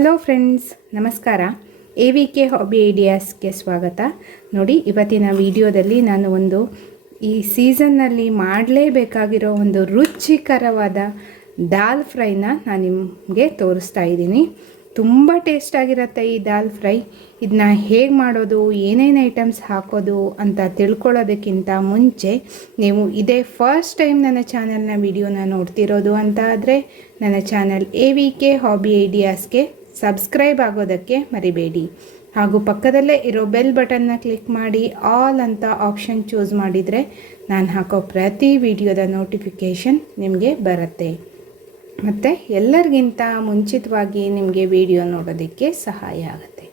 Hello friends ನಮಸ್ಕಾರ. A V K hobby ಐಡಿಯಾಸ್ಗೆ ಸ್ವಾಗತ. ನೋಡಿ, ಇವತ್ತಿನ ವಿಡಿಯೋದಲ್ಲಿ ನಾನು ಒಂದು ಈ ಸೀಸನ್ನಲ್ಲಿ ಮಾಡಲೇಬೇಕಾಗಿರೋ ಒಂದು ರುಚಿಕರವಾದ ದಾಲ್ ಫ್ರೈನ ನಾನು ನಿಮಗೆ ತೋರಿಸ್ತಾ ಇದ್ದೀನಿ. ತುಂಬ ಟೇಸ್ಟಾಗಿರುತ್ತೆ ಈ ದಾಲ್ ಫ್ರೈ. ಇದನ್ನ ಹೇಗೆ ಮಾಡೋದು, ಏನೇನು ಐಟಮ್ಸ್ ಹಾಕೋದು ಅಂತ ತಿಳ್ಕೊಳ್ಳೋದಕ್ಕಿಂತ ಮುಂಚೆ ನೀವು ಇದೇ ಫಸ್ಟ್ ಟೈಮ್ ನನ್ನ ಚಾನಲ್ನ ವಿಡಿಯೋನ ನೋಡ್ತಿರೋದು ಅಂತ ಆದರೆ, ನನ್ನ channel A V K hobby ಐಡಿಯಾಸ್ಗೆ subscribe ಆಗೋದಕ್ಕೆ ಮರಿಬೇಡಿ. ಹಾಗೂ ಪಕ್ಕದಲ್ಲೇ ಇರೋ ಬೆಲ್ ಬಟನ್ನ ಕ್ಲಿಕ್ ಮಾಡಿ, ಆಲ್ ಅಂತ ಆಪ್ಷನ್ ಚೂಸ್ ಮಾಡಿದರೆ ನಾನು ಹಾಕೋ ಪ್ರತಿ ವಿಡಿಯೋದ ನೋಟಿಫಿಕೇಷನ್ ನಿಮಗೆ ಬರುತ್ತೆ. ಮತ್ತು ಎಲ್ಲರಿಗಿಂತ ಮುಂಚಿತವಾಗಿ ನಿಮಗೆ ವಿಡಿಯೋ ನೋಡೋದಕ್ಕೆ ಸಹಾಯ ಆಗುತ್ತೆ.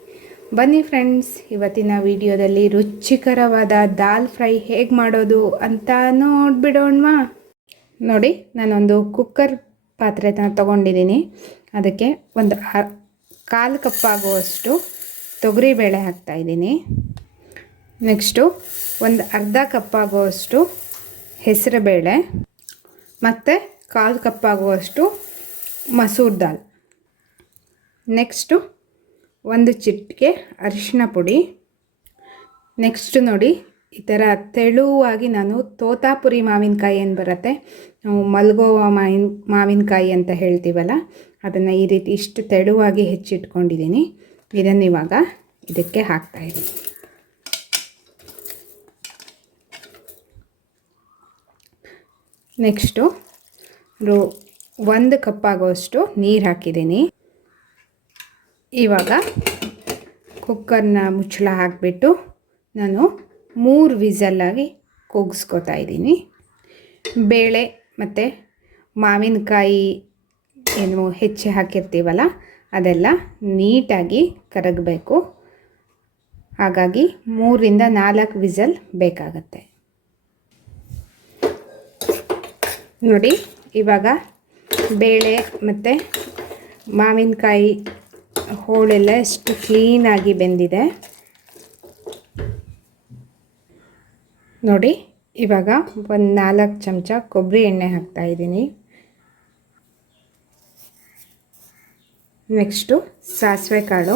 ಬನ್ನಿ ಫ್ರೆಂಡ್ಸ್, ಇವತ್ತಿನ ವಿಡಿಯೋದಲ್ಲಿ ರುಚಿಕರವಾದ ದಾಲ್ ಫ್ರೈ ಹೇಗೆ ಮಾಡೋದು ಅಂತ ನೋಡ್ಬಿಡೋಣವಾ? ನೋಡಿ, ನಾನೊಂದು ಕುಕ್ಕರ್ ಪಾತ್ರೆನ ತಗೊಂಡಿದ್ದೀನಿ. ಅದಕ್ಕೆ ಒಂದು ಕಾಲು ಕಪ್ಪಾಗುವಷ್ಟು ತೊಗರಿಬೇಳೆ ಹಾಕ್ತಾಯಿದ್ದೀನಿ ನೆಕ್ಸ್ಟು ಒಂದು ಅರ್ಧ ಕಪ್ಪಾಗುವಷ್ಟು ಹೆಸರುಬೇಳೆ ಮತ್ತು ಕಾಲು ಕಪ್ಪಾಗುವಷ್ಟು ಮಸೂರ್ ದಾಲ್. ನೆಕ್ಸ್ಟು ಒಂದು ಚಿಟಿಕೆ ಅರಿಶಿನ ಪುಡಿ. ನೆಕ್ಸ್ಟ್ ನೋಡಿ, ಈ ಥರ ತೆಳುವಾಗಿ ನಾನು ತೋತಾಪುರಿ ಮಾವಿನಕಾಯಿ ಏನು ಬರುತ್ತೆ? ನಾವು ಮಲ್ಗೋವ ಮಾವಿನ ಮಾವಿನಕಾಯಿ ಅಂತ ಹೇಳ್ತೀವಲ್ಲ ಅದನ್ನು ಈ ರೀತಿ ಇಷ್ಟು ತೆಳುವಾಗಿ ಹೆಚ್ಚಿಟ್ಕೊಂಡಿದ್ದೀನಿ. ಇದನ್ನು ಇವಾಗ ಇದಕ್ಕೆ ಹಾಕ್ತಾಯಿದ್ದೀನಿ ನೆಕ್ಸ್ಟು ರು ಒಂದು ಕಪ್ ಆಗೋಷ್ಟು ನೀರು ಹಾಕಿದ್ದೀನಿ. ಇವಾಗ ಕುಕ್ಕರ್ನ ಮುಚ್ಚಳ ಹಾಕಿಬಿಟ್ಟು ನಾನು ಮೂರು ವಿಸಲ್ಲಾಗಿ ಕೂಗಿಸ್ಕೊತಾ ಇದ್ದೀನಿ. ಬೇಳೆ ಮತ್ತು ಮಾವಿನಕಾಯಿ ಏನು ಹೆಚ್ಚಿ ಹಾಕಿರ್ತೀವಲ್ಲ, ಅದೆಲ್ಲ ನೀಟಾಗಿ ಕರಗಬೇಕು. ಹಾಗಾಗಿ ಮೂರಿಂದ ನಾಲ್ಕು ವಿಸಲ್ ಬೇಕಾಗತ್ತೆ. ನೋಡಿ, ಇವಾಗ ಬೇಳೆ ಮತ್ತು ಮಾವಿನಕಾಯಿ ಹೋಳೆಲ್ಲ ಎಷ್ಟು ಕ್ಲೀನಾಗಿ ಬೆಂದಿದೆ. ನೋಡಿ, ಇವಾಗ ಒಂದು ನಾಲ್ಕು ಚಮಚ ಕೊಬ್ಬರಿ ಎಣ್ಣೆ ಹಾಕ್ತಾಯಿದ್ದೀನಿ ನೆಕ್ಸ್ಟು ಸಾಸಿವೆ ಕಾಳು.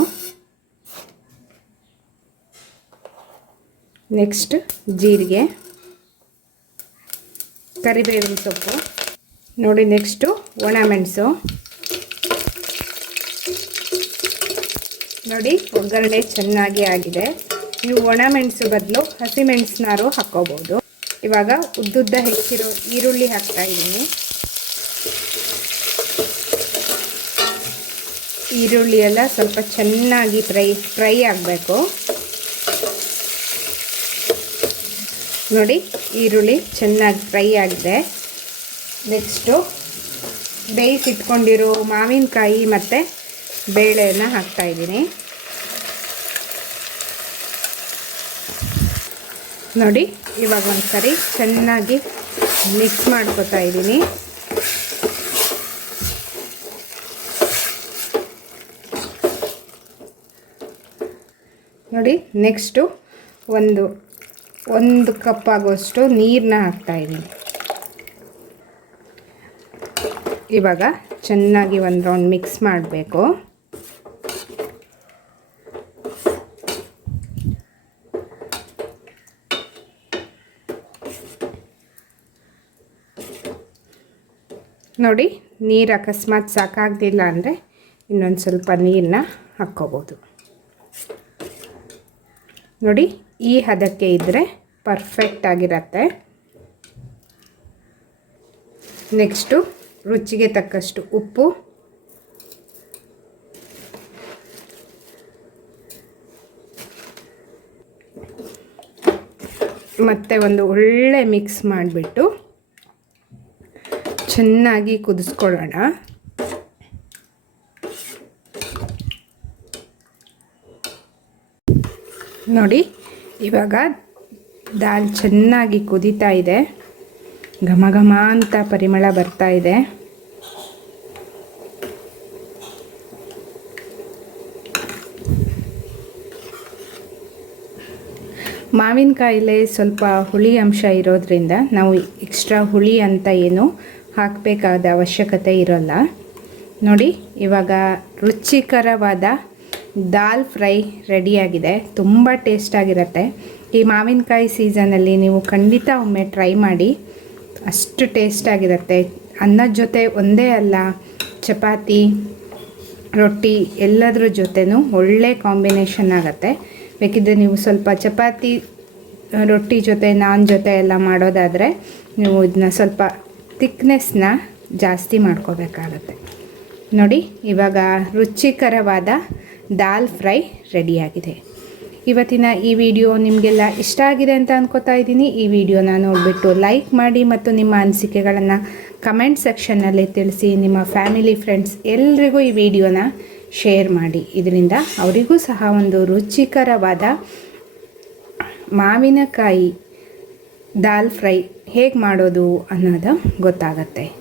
ನೆಕ್ಸ್ಟ್ ಜೀರಿಗೆ. ಕರಿಬೇವಿನ ಸೊಪ್ಪು. ನೋಡಿ ನೆಕ್ಸ್ಟು ಒಣಮೆಣಸು. ನೋಡಿ ಒಗ್ಗರಣೆ ಚೆನ್ನಾಗಿ ಆಗಿದೆ. ನೀವು ಒಣಮೆಣಸು ಬದಲು ಹಸಿಮೆಣಸಿನಾರು ಹಾಕ್ಕೋಬೋದು. ಇವಾಗ ಉದ್ದುದ್ದ ಹೆಚ್ಚಿರೋ ಈರುಳ್ಳಿ ಹಾಕ್ತಾ ಇದ್ದೀನಿ. ಈರುಳ್ಳಿ ಎಲ್ಲ ಸ್ವಲ್ಪ ಚೆನ್ನಾಗಿ ಫ್ರೈ ಫ್ರೈ ಆಗಬೇಕು. ನೋಡಿ, ಈರುಳ್ಳಿ ಚೆನ್ನಾಗಿ ಫ್ರೈ ಆಗಿದೆ. ನೆಕ್ಸ್ಟು ಬೇಯಿಸಿಟ್ಕೊಂಡಿರೋ ಮಾವಿನಕಾಯಿ ಮತ್ತು ಬೇಳೆಯನ್ನು ಹಾಕ್ತಾಯಿದ್ದೀನಿ ನೋಡಿ, ಇವಾಗ ಒಂದು ಸರಿ ಚೆನ್ನಾಗಿ ಮಿಕ್ಸ್ ಮಾಡ್ಕೊತಾ ಇದ್ದೀನಿ. ನೋಡಿ ನೆಕ್ಸ್ಟು ಒಂದು ಒಂದು ಕಪ್ ಆಗೋಷ್ಟು ನೀರನ್ನ ಹಾಕ್ತಾಯಿದ್ದೀನಿ ಇವಾಗ ಚೆನ್ನಾಗಿ ಒಂದು ರೌಂಡ್ ಮಿಕ್ಸ್ ಮಾಡಬೇಕು. ನೋಡಿ, ನೀರು ಅಕಸ್ಮಾತ್ ಸಾಕಾಗಲಿಲ್ಲ ಅಂದರೆ ಇನ್ನೊಂದು ಸ್ವಲ್ಪ ನೀರನ್ನ ಹಾಕ್ಕೋಬೋದು. ನೋಡಿ, ಈ ಹದಕ್ಕೆ ಇದ್ದರೆ ಪರ್ಫೆಕ್ಟ್ ಆಗಿರತ್ತೆ. ನೆಕ್ಸ್ಟು ರುಚಿಗೆ ತಕ್ಕಷ್ಟು ಉಪ್ಪು. ಮತ್ತೆ ಒಂದು ಒಳ್ಳೆ ಮಿಕ್ಸ್ ಮಾಡಿಬಿಟ್ಟು ಚೆನ್ನಾಗಿ ಕುದಿಸ್ಕೊಳ್ಳೋಣ. ನೋಡಿ, ಇವಾಗ ದಾಲ್ ಚೆನ್ನಾಗಿ ಕುದೀತಾ ಇದೆ. ಘಮ ಘಮ ಅಂತ ಪರಿಮಳ ಬರ್ತಾ ಇದೆ. ಮಾವಿನಕಾಯಿಲೆ ಸ್ವಲ್ಪ ಹುಳಿ ಅಂಶ ಇರೋದ್ರಿಂದ ನಾವು ಎಕ್ಸ್ಟ್ರಾ ಹುಳಿ ಅಂತ ಏನು ಹಾಕಬೇಕಾದ ಅವಶ್ಯಕತೆ ಇರೋಲ್ಲ. ನೋಡಿ, ಇವಾಗ ರುಚಿಕರವಾದ ದಾಲ್ ಫ್ರೈ ರೆಡಿಯಾಗಿದೆ. ತುಂಬ ಟೇಸ್ಟಾಗಿರುತ್ತೆ. ಈ ಮಾವಿನಕಾಯಿ ಸೀಸನಲ್ಲಿ ನೀವು ಖಂಡಿತ ಒಮ್ಮೆ ಟ್ರೈ ಮಾಡಿ. ಅಷ್ಟು ಟೇಸ್ಟಾಗಿರುತ್ತೆ. ಅನ್ನದ ಜೊತೆ ಒಂದೇ ಅಲ್ಲ, ಚಪಾತಿ, ರೊಟ್ಟಿ ಎಲ್ಲದರ ಜೊತೆನೂ ಒಳ್ಳೆ ಕಾಂಬಿನೇಷನ್ ಆಗುತ್ತೆ. ಬೇಕಿದ್ದರೆ ನೀವು ಸ್ವಲ್ಪ ಚಪಾತಿ, ರೊಟ್ಟಿ ಜೊತೆ, ನಾನ್ ಜೊತೆ ಎಲ್ಲ ಮಾಡೋದಾದರೆ ನೀವು ಇದನ್ನ ಸ್ವಲ್ಪ ತಿಕ್ನೆಸ್ನ ಜಾಸ್ತಿ ಮಾಡ್ಕೋಬೇಕಾಗತ್ತೆ. ನೋಡಿ, ಇವಾಗ ರುಚಿಕರವಾದ ದಾಲ್ ಫ್ರೈ ರೆಡಿಯಾಗಿದೆ. ಇವತ್ತಿನ ಈ ವಿಡಿಯೋ ನಿಮಗೆಲ್ಲ ಇಷ್ಟ ಆಗಿದೆ ಅಂತ ಅನ್ಕೋತಾ ಇದ್ದೀನಿ. ಈ ವಿಡಿಯೋನ ನೋಡಿಬಿಟ್ಟು ಲೈಕ್ ಮಾಡಿ ಮತ್ತು ನಿಮ್ಮ ಅನಿಸಿಕೆಗಳನ್ನು ಕಮೆಂಟ್ ಸೆಕ್ಷನ್ನಲ್ಲಿ ತಿಳಿಸಿ. ನಿಮ್ಮ ಫ್ಯಾಮಿಲಿ, ಫ್ರೆಂಡ್ಸ್ ಎಲ್ರಿಗೂ ಈ ವಿಡಿಯೋನ ಶೇರ್ ಮಾಡಿ. ಇದರಿಂದ ಅವರಿಗೂ ಸಹ ಒಂದು ರುಚಿಕರವಾದ ಮಾವಿನಕಾಯಿ ದಾಲ್ ಫ್ರೈ ಹೇಗೆ ಮಾಡೋದು ಅನ್ನೋದು ಗೊತ್ತಾಗತ್ತೆ.